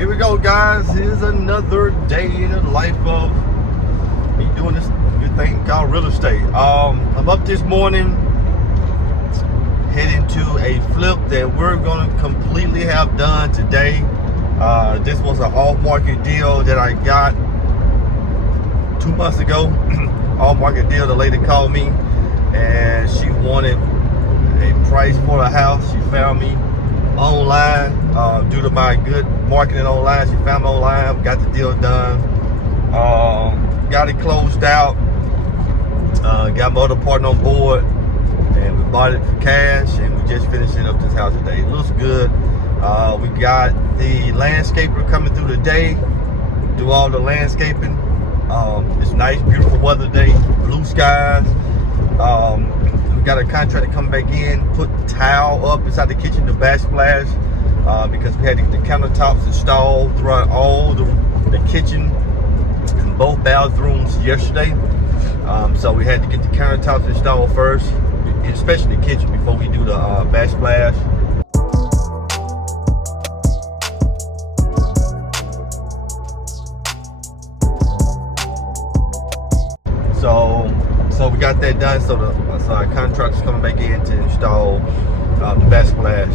Here we go, guys. Here's another day in the life of me doing this good thing called real estate. I'm up this morning heading to a flip that we're gonna completely have done today. This was an off-market deal that I got 2 months ago. Off-market deal. The lady called me and she wanted a price for the house. She found me online due to my good marketing online. She found me online, got the deal done, got it closed out, got my other partner on board, and we bought it for cash, and we just finishing up this house today. It looks good. We got the landscaper coming through today, do all the landscaping. It's nice, beautiful weather day, blue skies. We got a contractor come back in, put tile up inside the kitchen, the backsplash, because we had the countertops installed throughout all the kitchen and both bathrooms yesterday. So we had to get the countertops installed first, especially the kitchen, before we do the backsplash. So we got that done. So our contractor's coming back in to install the backsplash.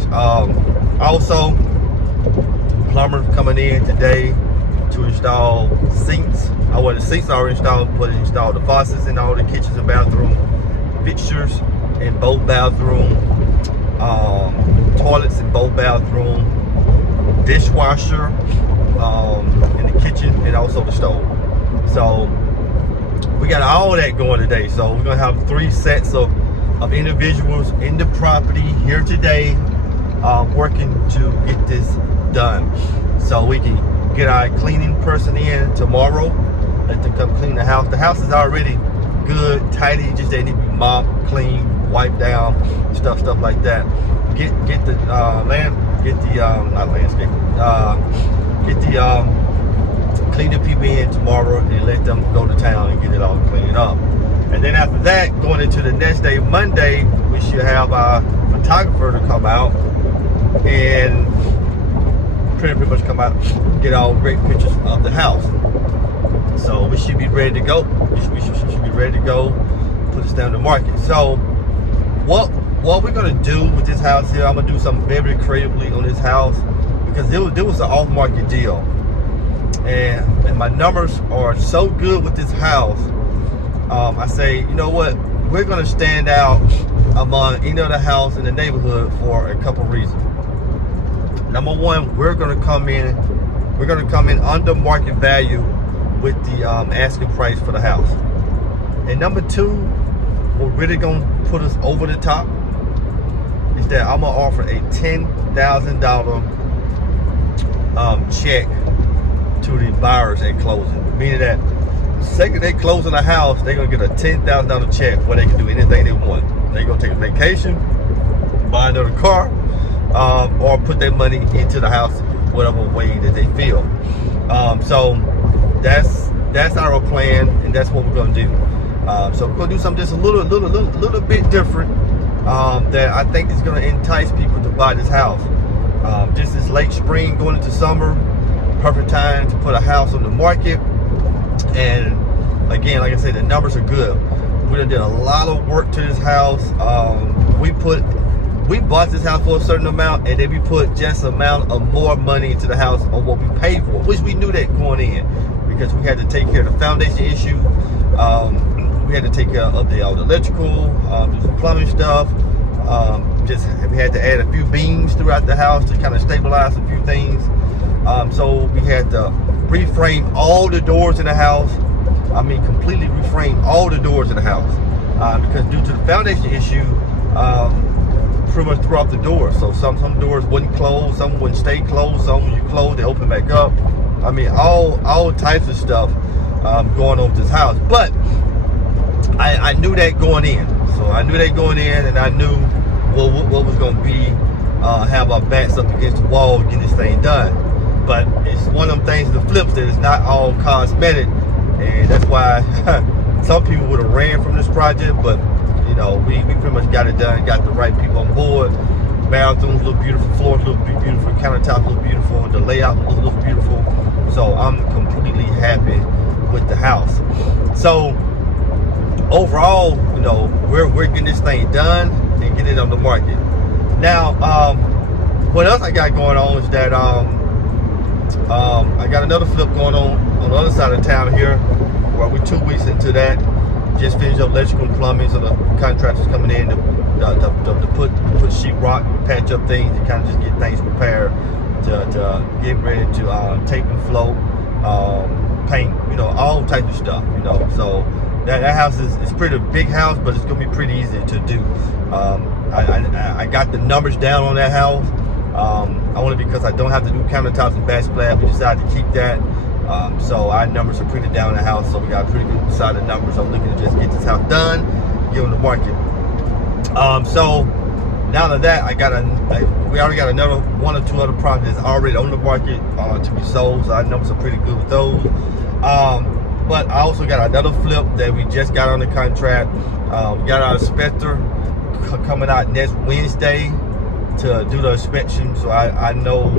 Also, plumber coming in today to install sinks. Well, the sinks are installed, but install the faucets in all the kitchens and bathroom, fixtures in both bathroom, toilets in both bathroom, dishwasher in the kitchen, and also the stove. So we got all that going today. So we're gonna have 3 sets of individuals in the property here today, working to get this done, so we can get our cleaning person in tomorrow. Let them come clean the house. The house is already good, tidy, just they need to be mopped, clean, wiped down, stuff like that. Get the cleaning people in tomorrow and let them go to town and get it all cleaned up. And then after that, going into the next day, Monday, we should have our photographer to come out and pretty much come out, get all great pictures of the house. So we should be ready to go. We should be ready to go, put this down the market. So what we're gonna do with this house here, I'm gonna do something very creatively on this house, because there was an off-market deal. And my numbers are so good with this house. I say, you know what? We're gonna stand out among any other house in the neighborhood for a couple reasons. Number one, we're gonna come in under market value with the asking price for the house. And number two, what really gonna put us over the top is that I'm gonna offer a $10,000 check to the buyers at closing, meaning that the second they close on the house, they're gonna get a $10,000 check where they can do anything they want. They're gonna take a vacation, buy another car, or put their money into the house whatever way that they feel. So that's our plan, and that's what we're gonna do. So we're gonna do something just a little bit different, that I think is gonna entice people to buy this house. This is late spring going into summer. Perfect time to put a house on the market. And again, like I said, the numbers are good. We done did a lot of work to this house. We bought this house for a certain amount, and then we put just amount of more money into the house on what we paid for, which we knew that going in, because we had to take care of the foundation issue. We had to take care of all the electrical, do some plumbing stuff. We had to add a few beams throughout the house to kind of stabilize a few things. So we had to reframe all the doors in the house. I mean, completely reframe all the doors in the house, because due to the foundation issue, pretty much threw off the doors. So some doors wouldn't close, some wouldn't stay closed, some when you close, they open back up. I mean, all types of stuff going on with this house. But I knew that going in. So I knew that going in, and I knew what was going to be, have our backs up against the wall, getting this thing done. But it's one of them things, the flips, that it's not all cosmetic, and that's why some people would have ran from this project. But you know, we pretty much got it done, got the right people on board, bathrooms look beautiful, floors look beautiful, countertops look beautiful, the layout looks beautiful. So I'm completely happy with the house. So overall, you know, we're getting this thing done and getting it on the market. Now, what else I got going on is that I got another flip going on the other side of town here, where we're 2 weeks into that. Just finished up electrical and plumbing, so the contractors coming in to put sheetrock, patch up things, and kind of just get things prepared to get ready to tape and flow, paint, you know, all types of stuff, you know. So that house is pretty big house, but it's gonna be pretty easy to do. I got the numbers down on that house. Only because I don't have to do countertops and backsplash. We decided to keep that. So our numbers are pretty down in the house, so we got a pretty good side of numbers. I'm looking to just get this house done, get on the market. So now that we already got another 1 or 2 other properties already on the market to be sold, so our numbers are pretty good with those. But I also got another flip that we just got on the contract. We got our inspector coming out next Wednesday to do the inspection, so I know.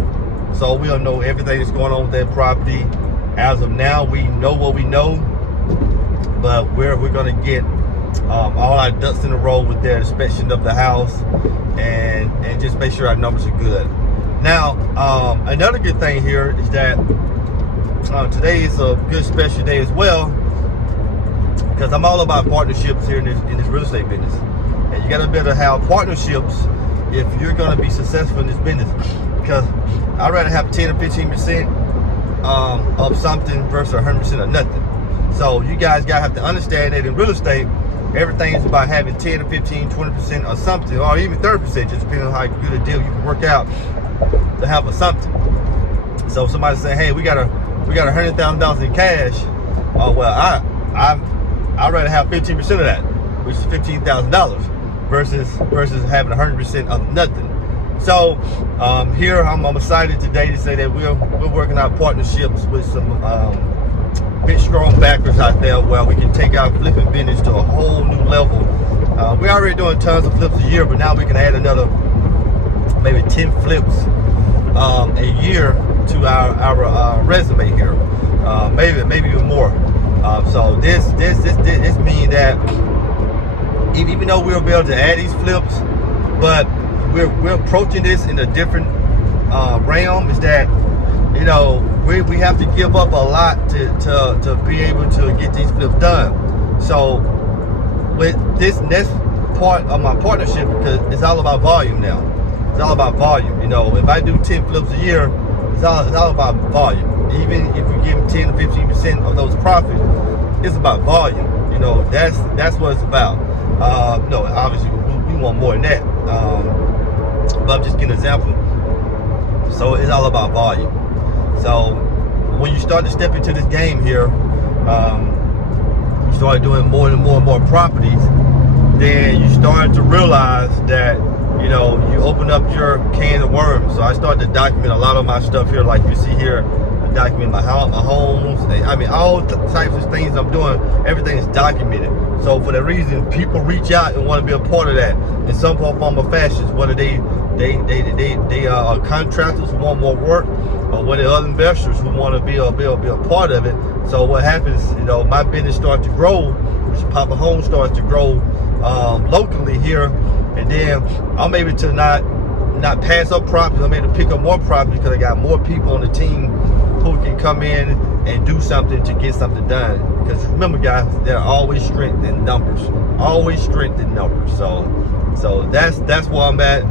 So we'll know everything that's going on with that property. As of now, we know what we know, but we're gonna get all our ducks in a row with their inspection of the house, and just make sure our numbers are good. Now, another good thing here is that today is a good special day as well, because I'm all about partnerships here in this real estate business, and you gotta be able to have partnerships if you're gonna be successful in this business. Because I'd rather have 10 or 15% of something versus 100% of nothing. So you guys gotta have to understand that in real estate, everything is about having 10 or 15, 20% of something, or even 30%, just depending on how good a deal you can work out to have a something. So if somebody say, hey, we got $100,000 in cash, well, I'd rather have 15% of that, which is $15,000, versus having 100% of nothing. So here I'm excited today to say that we're working out partnerships with some big strong backers out there, where we can take our flipping business to a whole new level. We're already doing tons of flips a year, but now we can add another maybe 10 flips a year to our resume here, maybe even more. So this means that even though we'll be able to add these flips, but we're approaching this in a different realm. Is that, you know, we have to give up a lot to be able to get these flips done. So with this next part of my partnership, because it's all about volume now. It's all about volume. You know, if I do 10 flips a year, it's all about volume. Even if we give them 10 to 15% of those profits, it's about volume. You know, that's what it's about. No, obviously we want more than that. But I'm just giving an example. So it's all about volume. So when you start to step into this game here, you start doing more and more properties, then you start to realize that, you know, you open up your can of worms. So I started to document a lot of my stuff here, like you see here. I document my homes. I mean, all types of things I'm doing. Everything is documented. So for that reason, people reach out and want to be a part of that in some form or fashion. Whether they are contractors who want more work, or whether other investors who want to be a part of it. So what happens, you know, my business starts to grow, which Papa Home starts to grow locally here, and then I'm able to not pass up properties. I'm able to pick up more properties because I got more people on the team who can come in and do something to get something done. Because remember, guys, there are always strength in numbers. Always strength in numbers. So that's where I'm at.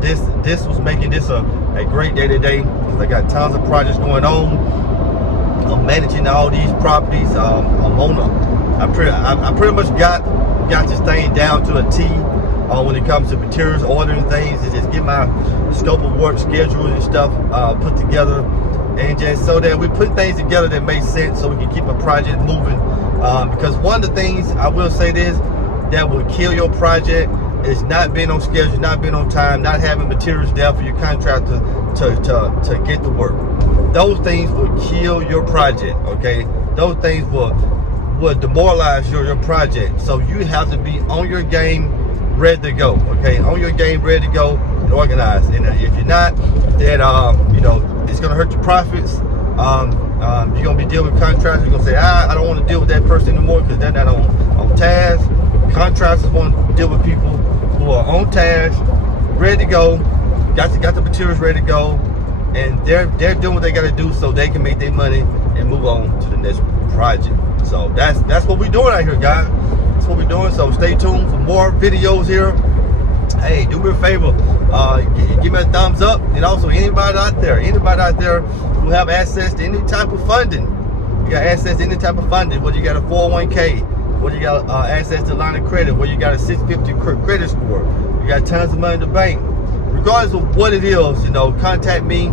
This was making this a great day today, because I got tons of projects going on. I'm managing all these properties. I pretty much got this thing down to a T when it comes to materials, ordering things, and just get my scope of work schedule and stuff put together, and just so that we put things together that make sense, so we can keep a project moving. Because one of the things I will say this, that will kill your project is not being on schedule, not being on time, not having materials there for your contractor to get the work. Those things will kill your project, okay? Those things will demoralize your project. So you have to be on your game, ready to go, okay? On your game, ready to go. and organized. And if you're not, then it's gonna hurt your profits. You're gonna be dealing with contractors. You're gonna say, I don't want to deal with that person anymore because they're not on task. Contractors want to deal with people who are on task, ready to go, got the materials ready to go, and they're doing what they got to do so they can make their money and move on to the next project. So that's what we're doing out here, guys. That's what we're doing. So stay tuned for more videos here. Hey, do me a favor, give me a thumbs up, and also anybody out there who have access to any type of funding, you got access to any type of funding, whether you got a 401k, whether you got access to line of credit, whether you got a 650 credit score, you got tons of money in the bank, regardless of what it is, contact me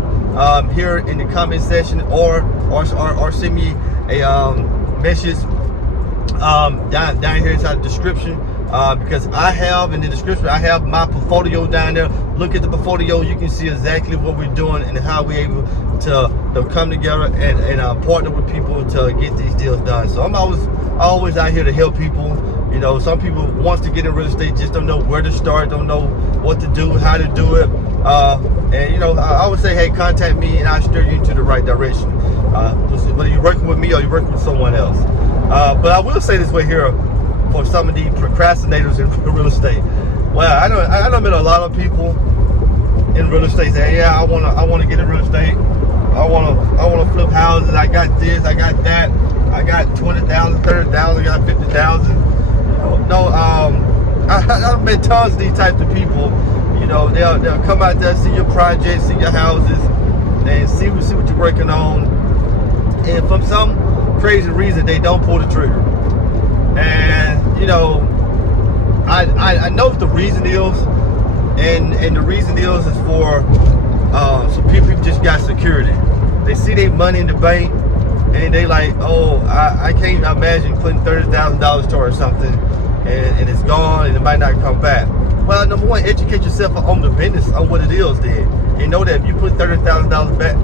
here in the comment section, or send me a message down here inside the description, because in the description I have my portfolio down there. Look at the portfolio, you can see exactly what we're doing and how we're able to come together and partner with people to get these deals done. So I'm always out here to help people. Some people want to get in real estate, just don't know where to start, don't know what to do, how to do it. And I always say, hey, contact me and I'll steer you into the right direction. Whether you're working with me or you're working with someone else. But I will say this way here for some of the procrastinators in real estate. Well, I know met a lot of people in real estate say, yeah, I wanna get in real estate. I wanna flip houses. I got this, I got that. I got 20,000, 30,000, I got 50,000. I've met tons of these types of people. They'll come out there, see your projects, see your houses, and see what you're working on. And for some crazy reason, they don't pull the trigger. And I know what the reason is, and the reason is for some people just got security. They see their money in the bank, and they like, oh, I can't imagine putting $30,000 towards something, and it's gone, and it might not come back. Well, number one, educate yourself on the business, on what it is then. And know that if you put $30,000 back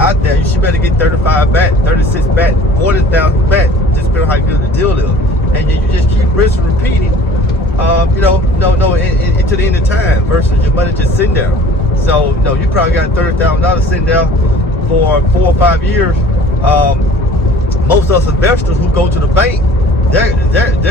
out there, you should better get 35 back, 36 back, 40,000 back, just depending on how good the deal is. And you just keep rinsing and repeating, into the end of time versus your money just sitting there. So, you probably got $30,000 sitting there for 4 or 5 years. Most of us investors who go to the bank, they're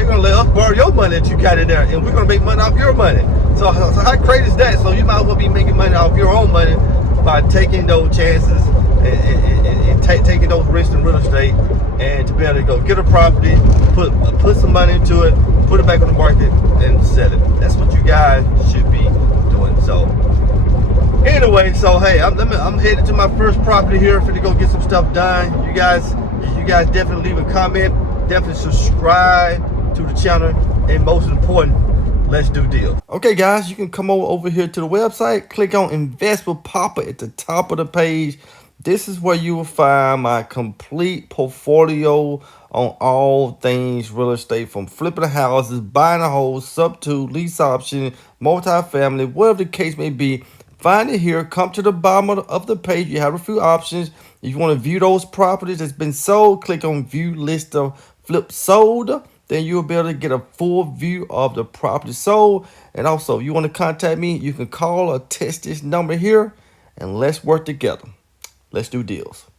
gonna let us borrow your money that you got in there, and we're gonna make money off your money. So how crazy is that? So you might as well be making money off your own money by taking those chances and taking those risks in real estate, and to be able to go get a property, put some money into it, put it back on the market, and sell it. That's what you guys should be doing. So anyway, so hey, I'm headed to my first property here for to go get some stuff done. You guys definitely leave a comment, definitely subscribe to the channel, and most important, let's do deals. Okay, guys, you can come over here to the website, click on Invest with Papa at the top of the page. This is where you will find my complete portfolio on all things real estate, from flipping houses, buying a home, sub-2, lease option, multifamily, whatever the case may be. Find it here. Come to the bottom of the page. You have a few options. If you want to view those properties that's been sold, click on View List of Flip Sold. Then you'll be able to get a full view of the property sold. And also, if you want to contact me, you can call or text this number here, and let's work together. Let's do deals.